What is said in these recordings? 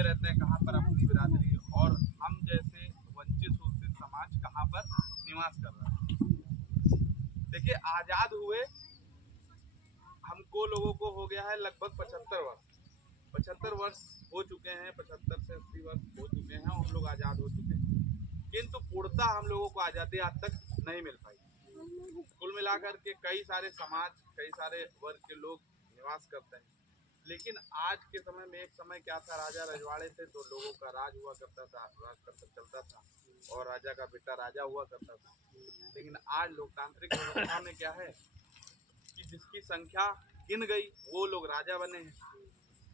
ढूंढते रहते हैं कहाँ पर अपनी बिरादरी और हम जैसे वंचित शोषित समाज कहाँ पर निवास कर रहा है। देखिए, आज़ाद हुए हमको लोगों को हो गया है लगभग 75 वर्ष। 75 वर्ष हो चुके हैं, 75 से 80 वर्ष हो चुके हैं और हम लोग आज़ाद हो चुके हैं, किंतु पूर्णतः हम लोगों को आज़ादी आज तक नहीं मिल पाई। कुल मिलाकर के कई सारे समाज, कई सारे वर्ग के लोग निवास करते हैं, लेकिन आज के समय में एक समय क्या था, राजा रजवाड़े थे तो लोगों का राज हुआ करता था, राज करता चलता था और राजा का बेटा राजा हुआ करता था। लेकिन आज लोकतांत्रिक व्यवस्था में क्या है कि जिसकी संख्या गिन गई वो लोग राजा बने हैं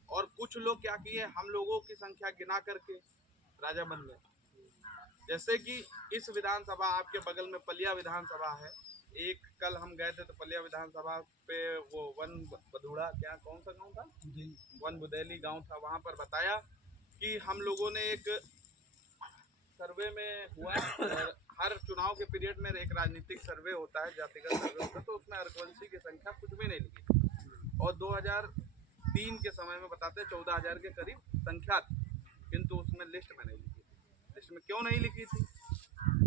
और कुछ लोग क्या किए, हम लोगों की संख्या गिना करके राजा बन गए। जैसे कि इस विधानसभा आपके बगल में पलिया विधानसभा है, एक कल हम गए थे तो पलिया विधानसभा पे वो वन बधूड़ा, क्या कौन सा गांव था, वन बुदेली गांव था, वहां पर बताया कि हम लोगों ने एक सर्वे में हुआ और हर चुनाव के पीरियड में एक राजनीतिक सर्वे होता है, जातिगत सर्वे होता है, तो उसमें अर्कवंशी की संख्या कुछ भी नहीं लिखी और 2003 के समय में बताते 14,000 के करीब संख्या थी, किंतु उसमें लिस्ट में नहीं लिखी। लिस्ट में क्यों नहीं लिखी थी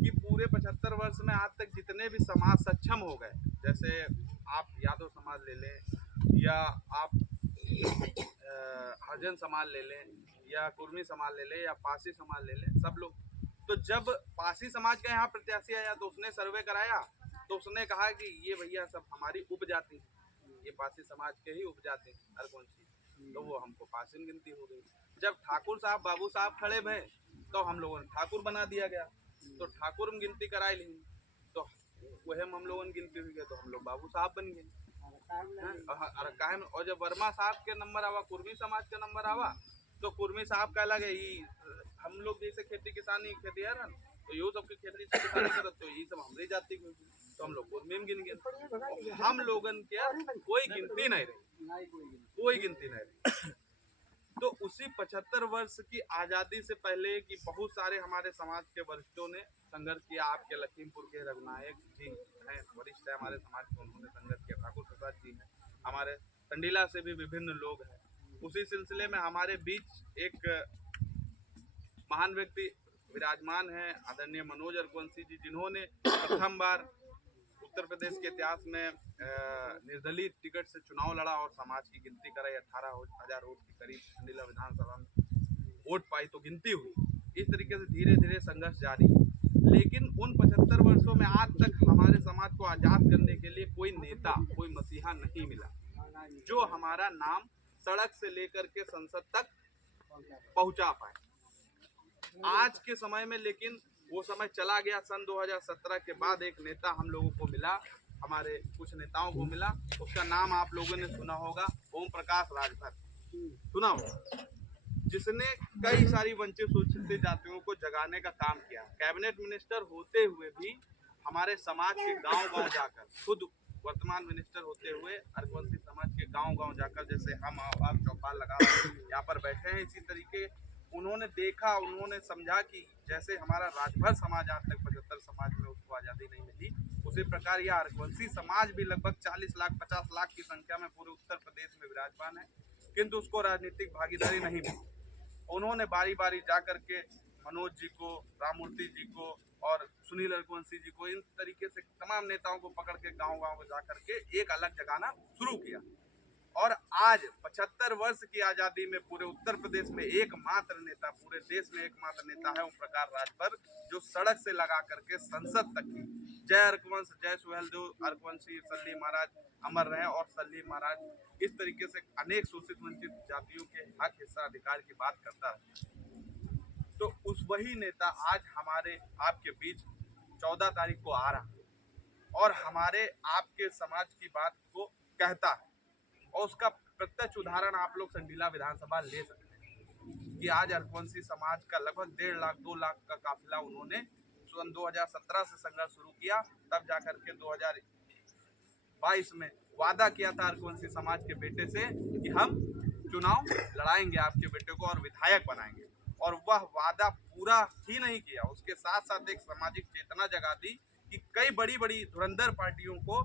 कि पूरे 75 वर्ष में आज तक जितने भी समाज सक्षम हो गए, जैसे आप यादव समाज ले लें या आप हरिजन समाज ले लें या कुर्मी समाज ले लें या पासी समाज ले लें, सब लोग, तो जब पासी समाज का यहाँ प्रत्याशी आया तो उसने सर्वे कराया तो उसने कहा कि ये भैया सब हमारी उपजाति है, ये पासी समाज के ही उपजाति हैं अर्कवंशी, तो वो हमको पासी में गिनती हो गई। जब ठाकुर साहब बाबू साहब खड़े भे तो हम लोगों ने ठाकुर बना दिया गया, तो ठाकुर में गिनती कराई ली, तो वह हम लोगों ने गिनती हुई गई तो हम लोग बाबू साहब बन गए। और जब वर्मा साहब के नंबर आवा, कुर्मी समाज का नंबर आवा, तो कुर्मी साहब का लगे हम लोग जैसे खेती किसानी खेती है ना, तो यो सबकी खेती किसानी करत तो ये सब हमारी जाति को, तो हम लोग कुर्मी में गिन गए। हम लोगन के कोई गिनती नहीं रही, कोई गिनती नहीं रही। तो उसी 75 वर्ष की आज़ादी से पहले कि बहुत सारे हमारे समाज के वरिष्ठों ने संघर्ष किया। आपके लखीमपुर के रघुनायक जी हैं, वरिष्ठ है हमारे समाज के, उन्होंने संघर्ष किया। ठाकुर प्रसाद जी हैं, हमारे संडीला से भी विभिन्न लोग हैं। उसी सिलसिले में हमारे बीच एक महान व्यक्ति विराजमान है, आदरणीय मनोज अर्कवंशी जी, जिन्होंने प्रथम बार उत्तर प्रदेश के इतिहास में निर्दलीय टिकट से चुनाव लड़ा और समाज की गिनती कराई। 18,000 वोट के करीब संडीला विधानसभा में वोट पाई तो गिनती हुई। इस तरीके से धीरे धीरे संघर्ष जारी है, लेकिन उन 75 वर्षों में आज तक हमारे समाज को आज़ाद करने के लिए कोई नेता, कोई मसीहा नहीं मिला जो हमारा नाम सड़क से लेकर के संसद तक पहुंचा पाए। आज के समय में लेकिन वो समय चला गया। सन 2017 के बाद एक नेता हम लोगों को मिला, हमारे कुछ नेताओं को मिला, उसका नाम आप लोगों ने सुना होगा, ओम प्रकाश राजभर, सुना होगा, जिसने कई सारी वंचित शोषित जातियों को जगाने का काम किया। कैबिनेट मिनिस्टर होते हुए भी हमारे समाज के गांव-गांव जाकर, खुद वर्तमान मिनिस्टर होते हुए अर्कवंशी समाज के गांव-गांव जाकर, जैसे हम आप चौपाल लगा यहाँ पर बैठे हैं, इसी तरीके उन्होंने देखा, उन्होंने समझा कि जैसे हमारा राजभर समाज आज तक 75 समाज में उसको आज़ादी नहीं मिली, उसी प्रकार यह अर्कवंशी समाज भी लगभग 40 लाख 50 लाख की संख्या में पूरे उत्तर प्रदेश में विराजमान है, किंतु उसको राजनीतिक भागीदारी नहीं मिली। उन्होंने बारी बारी जा करके मनोज जी को, राममूर्ति जी को और सुनील अर्कवंशी जी को, इन तरीके से तमाम नेताओं को पकड़ के गाँव-गाँव में जा करके एक अलग जगाना शुरू किया। और आज 75 वर्ष की आज़ादी में पूरे उत्तर प्रदेश में एकमात्र नेता, पूरे देश में एकमात्र नेता है ओम प्रकाश राजभर, जो सड़क से लगा करके संसद तक की जय अर्कवंश, जय सुहेलदेव अर्कवंशी, सल्ली महाराज अमर रहे और सल्ली महाराज इस तरीके से अनेक शोषित वंचित जातियों के हक, हिस्सा, अधिकार की बात करता है। तो उस वही नेता आज हमारे आपके बीच 14 तारीख को आ रहा है और हमारे आपके समाज की बात को कहता है, और उसका प्रत्यक्ष उदाहरण आप लोग संडीला विधानसभा ले सकते हैं कि आज अर्कवंशी समाज का लगभग 1.5 लाख 2 लाख का काफिला उन्होंने सन 2017 से संघर्ष शुरू किया, तब जाकर के 2022 में वादा किया था अर्कवंशी समाज के बेटे से कि हम चुनाव लड़ाएंगे आपके बेटे को और विधायक बनाएंगे, और वह वादा पूरा ही नहीं किया। उसके साथ साथ एक सामाजिक चेतना जगा दी कि कई बड़ी बड़ी धुरंधर पार्टियों को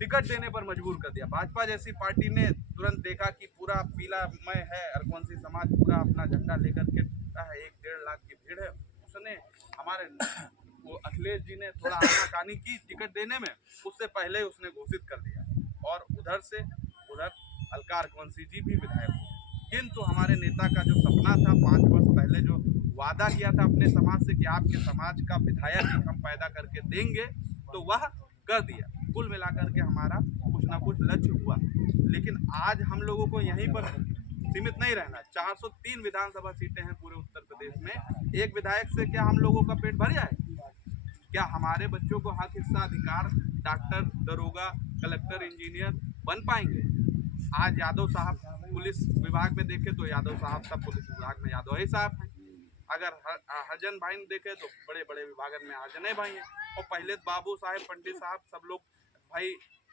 टिकट देने पर मजबूर कर दिया। भाजपा जैसी पार्टी ने तुरंत देखा कि पूरा पूरा पीलामय है, रघुवंशी समाज पूरा अपना झंडा लेकर के है, 1-1.5 लाख की भीड़ है। उसने हमारे वो अखिलेश जी ने थोड़ा आनाकानी की टिकट देने में, उससे पहले उसने घोषित कर दिया, और उधर अलका रघुवंशी जी भी विधायक हुए। किंतु हमारे नेता का जो सपना था 5 वर्ष पहले, जो वादा किया था अपने समाज से कि आपके समाज का विधायक हम पैदा करके देंगे, तो वह कर दिया। कुल मिलाकर के हमारा कुछ ना कुछ लक्ष्य हुआ। लेकिन आज हम लोगों को यहीं पर सीमित नहीं रहना। 403 विधानसभा सीटें हैं पूरे उत्तर प्रदेश में। एक विधायक से क्या हम लोगों का पेट भर जाए? क्या हमारे बच्चों को हक, हिस्सा, अधिकार डॉक्टर, दरोगा, कलेक्टर, इंजीनियर बन पाएंगे? आज यादव साहब पुलिस विभाग में देखे तो यादव साहब सब पुलिस विभाग में यादव ही साहब हैं। अगर हरजन भाई ने देखे तो बड़े बड़े विभागन में हरजन भाई हैं। और पहले बाबू साहेब, पंडित साहब सब लोग भाई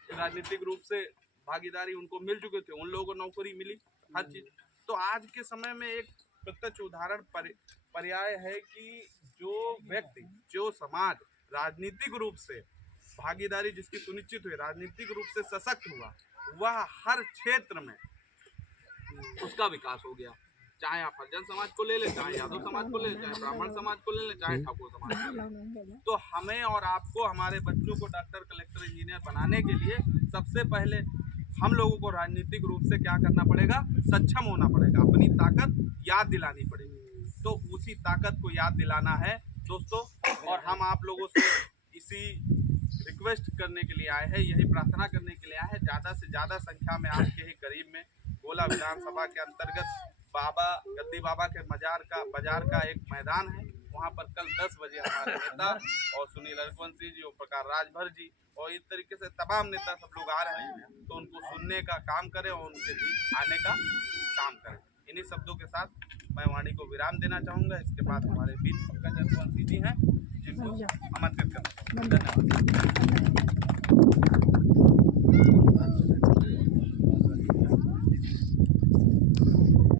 राजनीतिक रूप से भागीदारी उनको मिल चुके थे, उन लोगों को नौकरी मिली, हर चीज। तो आज के समय में एक प्रत्यक्ष उदाहरण पर्याय है कि जो व्यक्ति, जो समाज राजनीतिक रूप से भागीदारी जिसकी सुनिश्चित हुई, राजनीतिक रूप से सशक्त हुआ, वह हर क्षेत्र में उसका विकास हो गया। चाहे आप हरिजन समाज को ले लें, चाहे यादव समाज को ले लें, चाहे ब्राह्मण समाज को ले लें, चाहे ठाकुर समाज को ले लें। तो हमें और आपको, हमारे बच्चों को डॉक्टर, कलेक्टर, इंजीनियर बनाने के लिए सबसे पहले हम लोगों को राजनीतिक रूप से क्या करना पड़ेगा? सक्षम होना पड़ेगा, अपनी ताकत याद दिलानी पड़ेगी। तो उसी ताकत को याद दिलाना है दोस्तों, और हम आप लोगों से इसी रिक्वेस्ट करने के लिए आए हैं, यही प्रार्थना करने के लिए आए हैं। ज़्यादा से ज़्यादा संख्या में आपके ही करीब में गोला विधानसभा के अंतर्गत गद्दी बाबा के बाजार का एक मैदान है, वहाँ पर कल 10 बजे हमारे नेता और सुनील रघुवंशी जी, ओम प्रकाश राजभर जी और इस तरीके से तमाम नेता सब लोग आ रहे हैं। तो उनको सुनने का काम करें और उनके बीच आने का काम करें। इन्हीं शब्दों के साथ मैं वाणी को विराम देना चाहूँगा। इसके बाद हमारे बीच पंकज रघुवंशी जी हैं, जिनको आमंत्रित करना। धन्यवाद।